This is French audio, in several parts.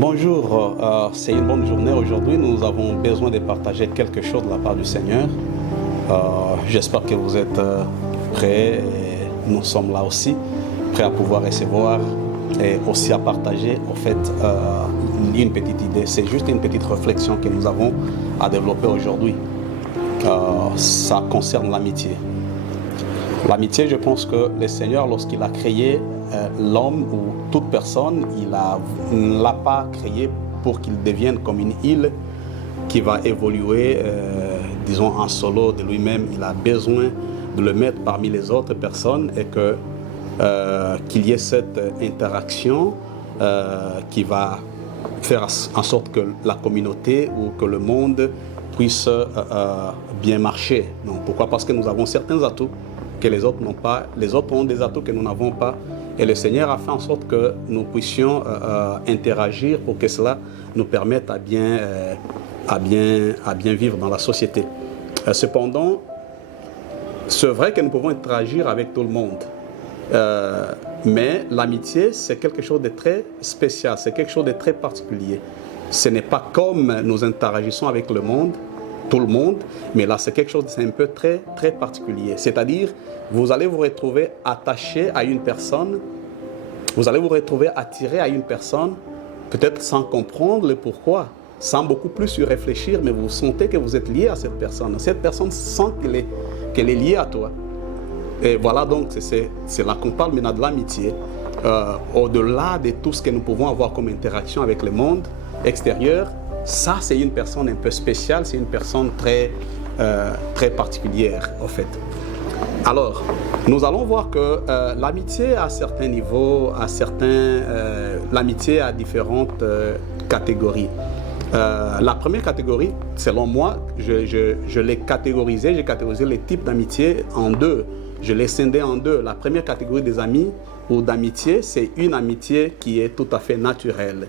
Bonjour, c'est une bonne journée aujourd'hui. Nous avons besoin de partager quelque chose de la part du Seigneur. J'espère que vous êtes prêts et nous sommes là aussi, prêts à pouvoir recevoir et aussi à partager en fait une petite idée. C'est juste une petite réflexion que nous avons à développer aujourd'hui. Ça concerne l'amitié. L'amitié, je pense que le Seigneur, lorsqu'il a créé l'homme ou toute personne, il ne l'a pas créé pour qu'il devienne comme une île qui va évoluer, disons, en solo de lui-même. Il a besoin de le mettre parmi les autres personnes et qu'il y ait cette interaction qui va faire en sorte que la communauté ou que le monde puisse bien marcher. Donc, pourquoi? Parce que nous avons certains atouts que les autres n'ont pas, les autres ont des atouts que nous n'avons pas, et le Seigneur a fait en sorte que nous puissions interagir pour que cela nous permette à bien vivre dans la société. Cependant, c'est vrai que nous pouvons interagir avec tout le monde, mais l'amitié, c'est quelque chose de très spécial, c'est quelque chose de très particulier. Ce n'est pas comme nous interagissons avec le monde, tout le monde, mais là c'est quelque chose de un peu très très particulier. C'est-à-dire, vous allez vous retrouver attaché à une personne, vous allez vous retrouver attiré à une personne, peut-être sans comprendre le pourquoi, sans beaucoup plus y réfléchir, mais vous sentez que vous êtes lié à cette personne. Cette personne sent qu'elle est liée à toi. Et voilà, donc c'est là qu'on parle maintenant de l'amitié. Au-delà de tout ce que nous pouvons avoir comme interaction avec le monde extérieur, ça, c'est une personne un peu spéciale, c'est une personne très particulière, en fait. Alors, nous allons voir que l'amitié à certains niveaux, l'amitié a différentes catégories. La première catégorie, selon moi, je l'ai catégorisé, j'ai catégorisé les types d'amitié en deux. Je l'ai scindé en deux. La première catégorie des amis ou d'amitié, c'est une amitié qui est tout à fait naturelle.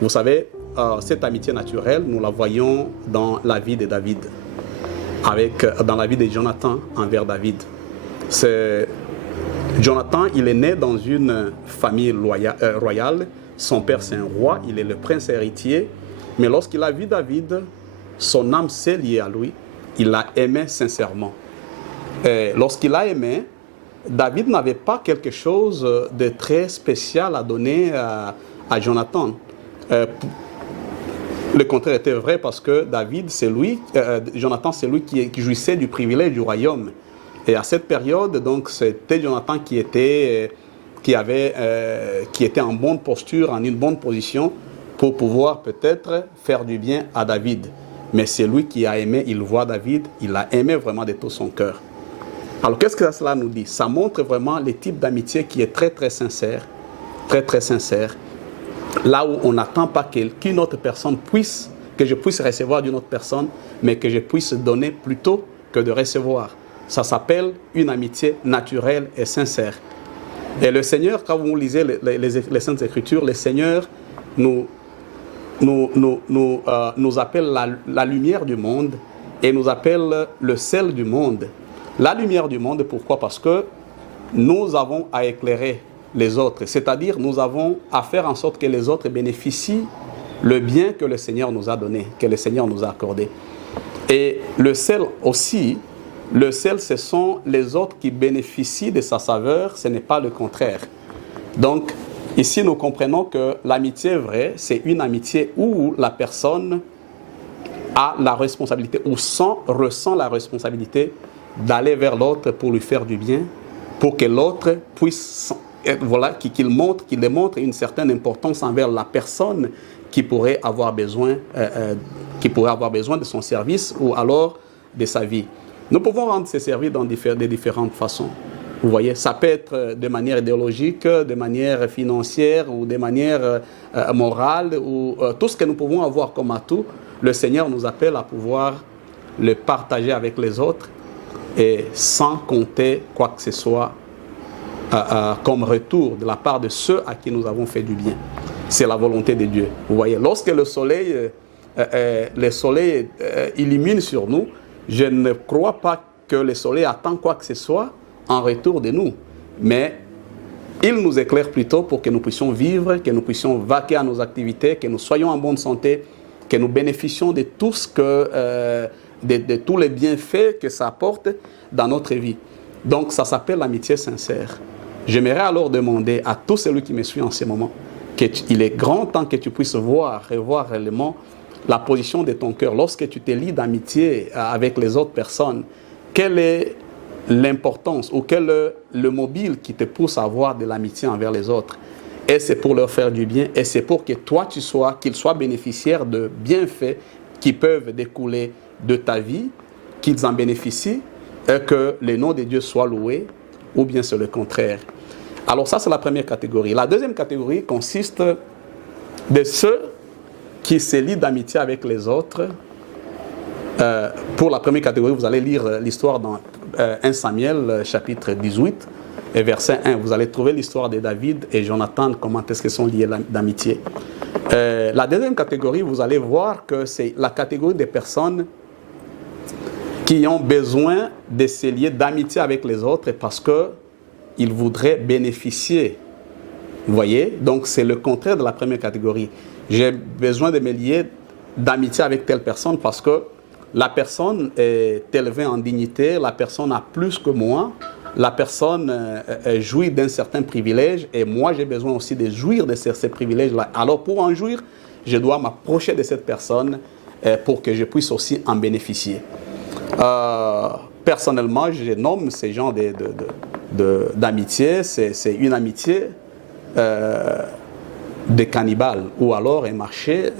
Vous savez, cette amitié naturelle, nous la voyons dans la vie de David, dans la vie de Jonathan envers David. Jonathan, il est né dans une famille royale. Son père, c'est un roi, il est le prince héritier. Mais lorsqu'il a vu David, son âme s'est liée à lui. Il l'a aimé sincèrement. Lorsqu'il a aimé, David n'avait pas quelque chose de très spécial à donner à Jonathan. Le contraire était vrai parce que Jonathan, c'est lui qui jouissait du privilège du royaume. Et à cette période, donc, c'était Jonathan qui était en bonne posture, en une bonne position pour pouvoir peut-être faire du bien à David. Mais c'est lui qui a aimé, il voit David, il l'a aimé vraiment de tout son cœur. Alors qu'est-ce que cela nous dit? Ça montre vraiment le type d'amitié qui est très très sincère, très très sincère. Là où on n'attend pas qu'une autre personne que je puisse recevoir d'une autre personne, mais que je puisse donner plutôt que de recevoir. Ça s'appelle une amitié naturelle et sincère. Et le Seigneur, quand vous lisez les Saintes Écritures, le Seigneur nous appelle la lumière du monde et nous appelle le sel du monde. La lumière du monde, pourquoi? Parce que nous avons à éclairer les autres, c'est-à-dire nous avons à faire en sorte que les autres bénéficient le bien que le Seigneur nous a donné, que le Seigneur nous a accordé. Et le sel aussi, ce sont les autres qui bénéficient de sa saveur, ce n'est pas le contraire. Donc, ici nous comprenons que l'amitié vraie, c'est une amitié où la personne a la responsabilité, ou ressent la responsabilité d'aller vers l'autre pour lui faire du bien, pour que l'autre puisse... qu'il démontre une certaine importance envers la personne qui pourrait avoir besoin de son service ou alors de sa vie. Nous pouvons rendre ces services de différentes façons. Vous voyez, ça peut être de manière idéologique, de manière financière ou de manière morale, ou tout ce que nous pouvons avoir comme atout. Le Seigneur nous appelle à pouvoir le partager avec les autres et sans compter quoi que ce soit comme retour de la part de ceux à qui nous avons fait du bien. C'est la volonté de Dieu. Vous voyez, lorsque le soleil illumine sur nous, je ne crois pas que le soleil attend quoi que ce soit en retour de nous. Mais il nous éclaire plutôt pour que nous puissions vivre, que nous puissions vaquer à nos activités, que nous soyons en bonne santé, que nous bénéficions de tout ce que, de tous les bienfaits que ça apporte dans notre vie. Donc ça s'appelle l'amitié sincère. J'aimerais alors demander à tout celui qui me suit en ce moment qu'il est grand temps que tu puisses revoir réellement la position de ton cœur. Lorsque tu te lis d'amitié avec les autres personnes, quelle est l'importance ou quel est le mobile qui te pousse à avoir de l'amitié envers les autres? Et c'est pour leur faire du bien, et c'est pour que toi, qu'ils soient bénéficiaires de bienfaits qui peuvent découler de ta vie, qu'ils en bénéficient, et que le nom de Dieu soit loué, ou bien c'est le contraire. Alors ça, c'est la première catégorie. La deuxième catégorie consiste de ceux qui se lient d'amitié avec les autres. Pour la première catégorie, vous allez lire l'histoire dans 1 Samuel, chapitre 18, et verset 1. Vous allez trouver l'histoire de David et Jonathan, comment est-ce qu'ils sont liés d'amitié. La deuxième catégorie, vous allez voir que c'est la catégorie des personnes qui ont besoin de se lier d'amitié avec les autres parce qu'ils voudraient bénéficier. Vous voyez? Donc c'est le contraire de la première catégorie. J'ai besoin de me lier d'amitié avec telle personne parce que la personne est élevée en dignité, la personne a plus que moi, la personne jouit d'un certain privilège et moi j'ai besoin aussi de jouir de ces privilèges-là. Alors pour en jouir, je dois m'approcher de cette personne pour que je puisse aussi en bénéficier. Personnellement, je nomme ces genres d'amitié, c'est une amitié de cannibale, ou alors un marché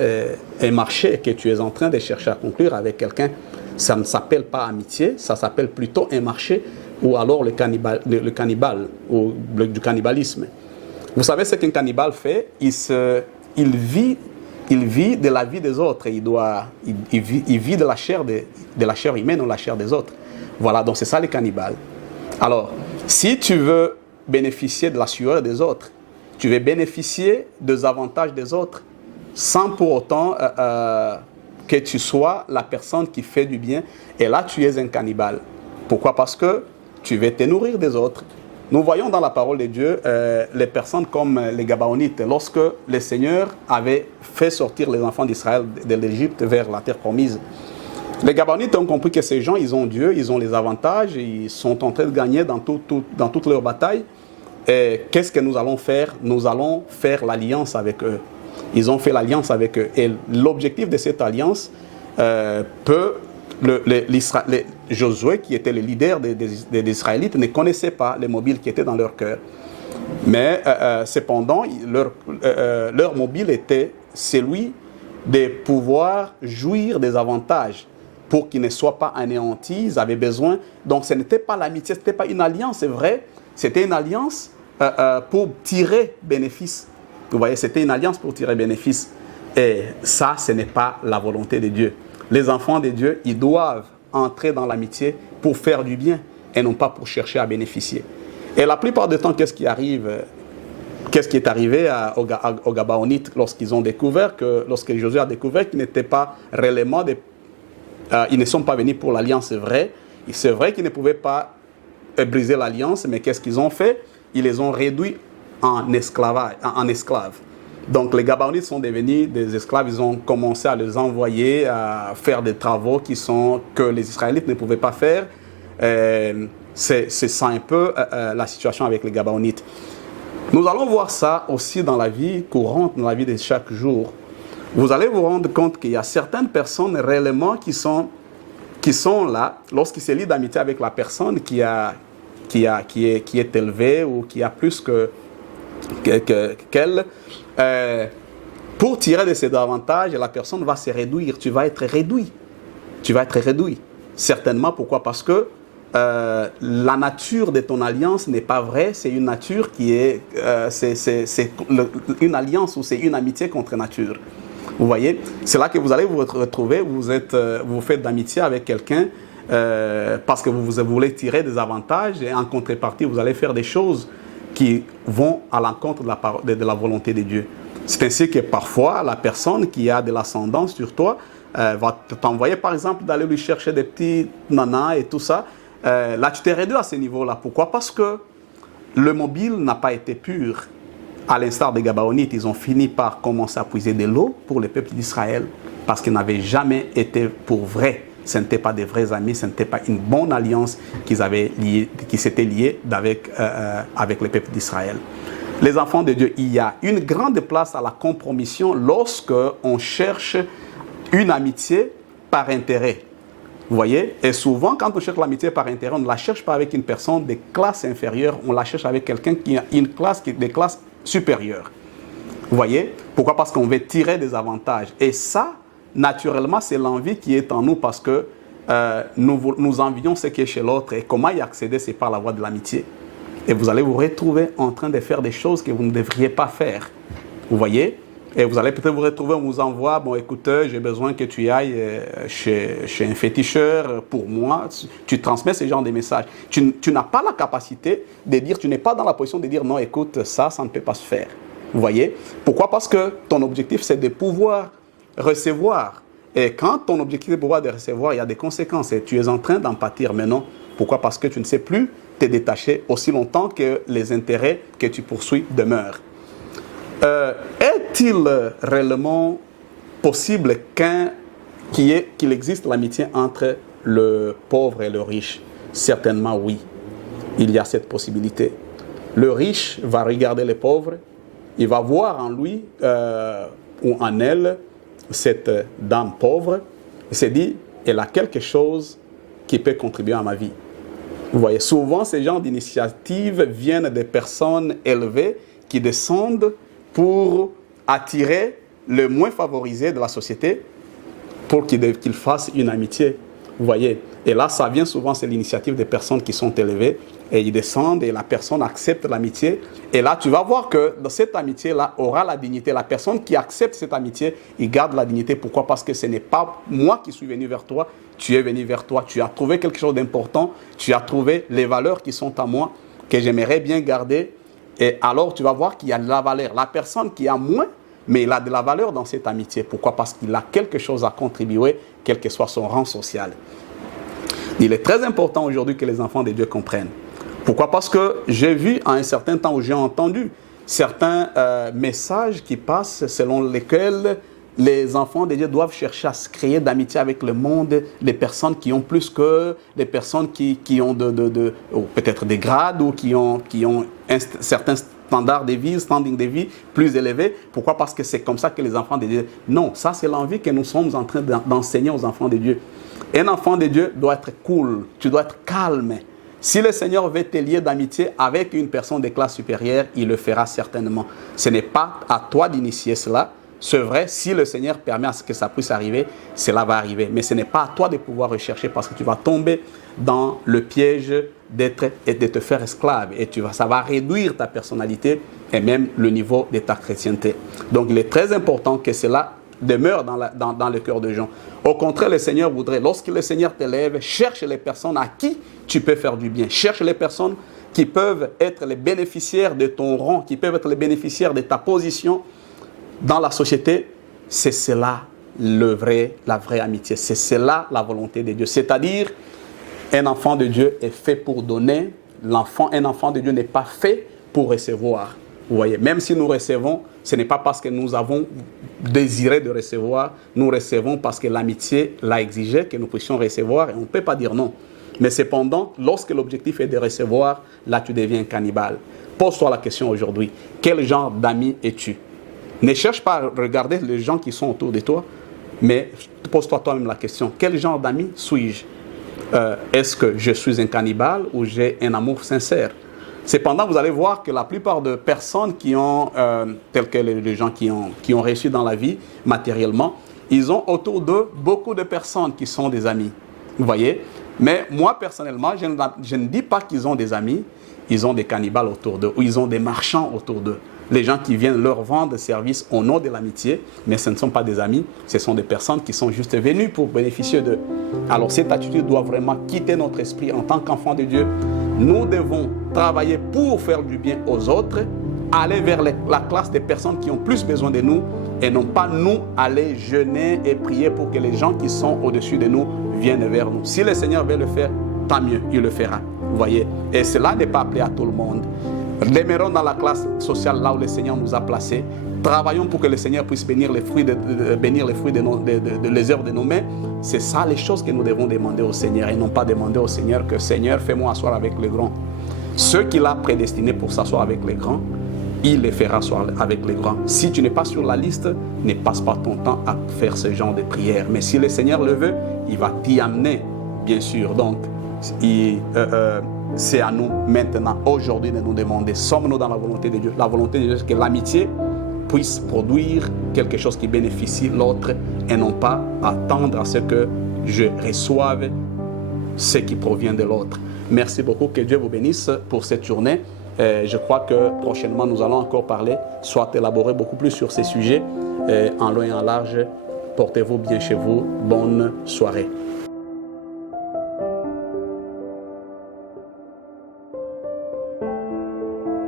que tu es en train de chercher à conclure avec quelqu'un. Ça ne s'appelle pas amitié, ça s'appelle plutôt un marché, ou alors le cannibale, ou du cannibalisme. Vous savez ce qu'un cannibale fait? Il vit de la vie des autres, il vit de la chair humaine ou la chair des autres. Voilà, donc c'est ça les cannibales. Alors, si tu veux bénéficier de la sueur des autres, tu veux bénéficier des avantages des autres, sans pour autant que tu sois la personne qui fait du bien, et là tu es un cannibale. Pourquoi? Parce que tu veux te nourrir des autres. Nous voyons dans la parole de Dieu les personnes comme les Gabaonites, lorsque le Seigneur avait fait sortir les enfants d'Israël de l'Égypte vers la terre promise. Les Gabaonites ont compris que ces gens, ils ont Dieu, ils ont les avantages, ils sont en train de gagner dans toutes leurs batailles. Et qu'est-ce que nous allons faire? Nous allons faire l'alliance avec eux. Ils ont fait l'alliance avec eux. Et l'objectif de cette alliance Josué, qui était le leader des Israélites, ne connaissait pas les mobiles qui étaient dans leur cœur. Mais cependant, leur mobile était celui de pouvoir jouir des avantages pour qu'ils ne soient pas anéantis. Ils avaient besoin. Donc ce n'était pas l'amitié, ce n'était pas une alliance, c'est vrai. C'était une alliance pour tirer bénéfice. Vous voyez, c'était une alliance pour tirer bénéfice. Et ça, ce n'est pas la volonté de Dieu. Les enfants de Dieu, ils doivent entrer dans l'amitié pour faire du bien et non pas pour chercher à bénéficier. Et la plupart du temps, qu'est-ce qui est arrivé aux Gabaonites lorsqu'ils ont découvert lorsque Josué a découvert qu'ils n'étaient pas réellement ils ne sont pas venus pour l'alliance, c'est vrai. C'est vrai qu'ils ne pouvaient pas briser l'alliance, mais qu'est-ce qu'ils ont fait? Ils les ont réduits en esclaves. Donc les Gabaonites sont devenus des esclaves, ils ont commencé à les envoyer à faire des travaux que les Israélites ne pouvaient pas faire. C'est ça un peu la situation avec les Gabaonites. Nous allons voir ça aussi dans la vie courante, dans la vie de chaque jour. Vous allez vous rendre compte qu'il y a certaines personnes réellement qui sont là, lorsqu'ils se lient d'amitié avec la personne qui est élevée ou qui a plus qu'elle, pour tirer de ces avantages, la personne va se réduire. Tu vas être réduit. Certainement, pourquoi? Parce que la nature de ton alliance n'est pas vraie. C'est une nature qui est... une alliance ou c'est une amitié contre nature. Vous voyez? C'est là que vous allez vous retrouver, vous faites d'amitié avec quelqu'un parce que vous voulez tirer des avantages et en contrepartie, vous allez faire des choses qui vont à l'encontre de la volonté de Dieu. C'est ainsi que parfois, la personne qui a de l'ascendance sur toi va t'envoyer, par exemple, d'aller lui chercher des petits nanas et tout ça. Là, tu t'es réduit à ce niveau-là. Pourquoi? Parce que le mobile n'a pas été pur. À l'instar des Gabaonites, ils ont fini par commencer à puiser de l'eau pour le peuple d'Israël parce qu'ils n'avaient jamais été pour vrai. Ce n'étaient pas des vrais amis, ce n'était pas une bonne alliance qui s'était liée avec le peuple d'Israël. Les enfants de Dieu, il y a une grande place à la compromission lorsque on cherche une amitié par intérêt. Vous voyez? Et souvent, quand on cherche l'amitié par intérêt, on ne la cherche pas avec une personne de classe inférieure, on la cherche avec quelqu'un qui a une classe, des classes supérieures. Vous voyez? Pourquoi? Parce qu'on veut tirer des avantages. Et ça, naturellement, c'est l'envie qui est en nous parce que nous envions ce qui est chez l'autre. Et comment y accéder? C'est par la voie de l'amitié. Et vous allez vous retrouver en train de faire des choses que vous ne devriez pas faire. Vous voyez? Et vous allez peut-être vous retrouver, on vous envoie, bon écoute, j'ai besoin que tu ailles chez un féticheur pour moi. Tu transmets ce genre de messages. Tu n'as pas la capacité de dire, tu n'es pas dans la position de dire non, écoute, ça ne peut pas se faire. Vous voyez? Pourquoi? Parce que ton objectif, c'est de pouvoir recevoir. Et quand ton objectif est de pouvoir recevoir, il y a des conséquences. Et tu es en train d'en pâtir maintenant. Pourquoi? Parce que tu ne sais plus te détacher aussi longtemps que les intérêts que tu poursuis demeurent. Est-il réellement possible qu'il existe l'amitié entre le pauvre et le riche? Certainement oui. Il y a cette possibilité. Le riche va regarder le pauvre, il va voir en lui ou en elle cette dame pauvre et se dit, elle a quelque chose qui peut contribuer à ma vie. Vous voyez, souvent ces genres d'initiatives viennent des personnes élevées qui descendent pour attirer le moins favorisé de la société pour qu'il fasse une amitié. Vous voyez, et là, ça vient souvent, c'est l'initiative des personnes qui sont élevées et ils descendent et la personne accepte l'amitié. Et là, tu vas voir que dans cette amitié-là aura la dignité. La personne qui accepte cette amitié, il garde la dignité. Pourquoi? Parce que ce n'est pas moi qui suis venu vers toi, tu es venu vers toi. Tu as trouvé quelque chose d'important, tu as trouvé les valeurs qui sont à moi, que j'aimerais bien garder. Et alors, tu vas voir qu'il y a de la valeur. La personne qui a moins, mais il a de la valeur dans cette amitié. Pourquoi? Parce qu'il a quelque chose à contribuer, quel que soit son rang social. Il est très important aujourd'hui que les enfants de Dieu comprennent. Pourquoi? Parce que j'ai vu à un certain temps où j'ai entendu certains messages qui passent selon lesquels les enfants de Dieu doivent chercher à se créer d'amitié avec le monde, les personnes qui ont plus que, les personnes qui ont peut-être des grades ou qui ont certains standards de vie, standing de vie plus élevés. Pourquoi? Parce que c'est comme ça que les enfants de Dieu... Non, ça c'est l'envie que nous sommes en train d'enseigner aux enfants de Dieu. Un enfant de Dieu doit être cool, tu dois être calme. Si le Seigneur veut te lier d'amitié avec une personne de classe supérieure, il le fera certainement. Ce n'est pas à toi d'initier cela. C'est vrai, si le Seigneur permet à ce que ça puisse arriver, cela va arriver. Mais ce n'est pas à toi de pouvoir rechercher parce que tu vas tomber dans le piège d'être et de te faire esclave. Et ça va réduire ta personnalité et même le niveau de ta chrétienté. Donc il est très important que cela demeure dans le cœur des gens. Au contraire, le Seigneur voudrait, lorsque le Seigneur t'élève, cherche les personnes à qui tu peux faire du bien. Cherche les personnes qui peuvent être les bénéficiaires de ton rang, qui peuvent être les bénéficiaires de ta position dans la société. C'est cela la vraie amitié. C'est cela la volonté de Dieu. C'est-à-dire, un enfant de Dieu est fait pour donner. Un enfant de Dieu n'est pas fait pour recevoir. Vous voyez, même si nous recevons, ce n'est pas parce que nous avons désiré de recevoir, nous recevons parce que l'amitié l'a exigé que nous puissions recevoir et on ne peut pas dire non. Mais cependant, lorsque l'objectif est de recevoir, là tu deviens un cannibale. Pose-toi la question aujourd'hui, quel genre d'ami es-tu? Ne cherche pas à regarder les gens qui sont autour de toi, mais pose-toi toi-même la question, quel genre d'ami suis-je? Est-ce que je suis un cannibale ou j'ai un amour sincère? Cependant, vous allez voir que la plupart de personnes qui ont, tels que les gens qui ont réussi dans la vie matériellement, ils ont autour d'eux beaucoup de personnes qui sont des amis. Vous voyez? Mais moi, personnellement, je ne dis pas qu'ils ont des amis, ils ont des cannibales autour d'eux, ou ils ont des marchands autour d'eux. Les gens qui viennent leur vendre des services au nom de l'amitié, mais ce ne sont pas des amis, ce sont des personnes qui sont juste venues pour bénéficier d'eux. Alors cette attitude doit vraiment quitter notre esprit en tant qu'enfants de Dieu. Nous devons travailler pour faire du bien aux autres, aller vers la classe des personnes qui ont plus besoin de nous et non pas nous aller jeûner et prier pour que les gens qui sont au-dessus de nous viennent vers nous. Si le Seigneur veut le faire, tant mieux, il le fera. Vous voyez? Et cela n'est pas appelé à tout le monde. Demeurons dans la classe sociale là où le Seigneur nous a placés. Travaillons pour que le Seigneur puisse bénir les fruits de les œuvres de nos mains. C'est ça les choses que nous devons demander au Seigneur et non pas demander au Seigneur que Seigneur, fais-moi asseoir avec les grands. Ceux qu'il a prédestinés pour s'asseoir avec les grands, il les fera asseoir avec les grands. Si tu n'es pas sur la liste, ne passe pas ton temps à faire ce genre de prière. Mais si le Seigneur le veut, il va t'y amener, bien sûr. Donc, c'est à nous maintenant, aujourd'hui, de nous demander, sommes-nous dans la volonté de Dieu? La volonté de Dieu, c'est que l'amitié puisse produire quelque chose qui bénéficie l'autre et non pas attendre à ce que je reçoive ce qui provient de l'autre. Merci beaucoup, que Dieu vous bénisse pour cette journée. Je crois que prochainement, nous allons encore parler, soit élaborer beaucoup plus sur ces sujets, en long et en large. Portez-vous bien chez vous. Bonne soirée.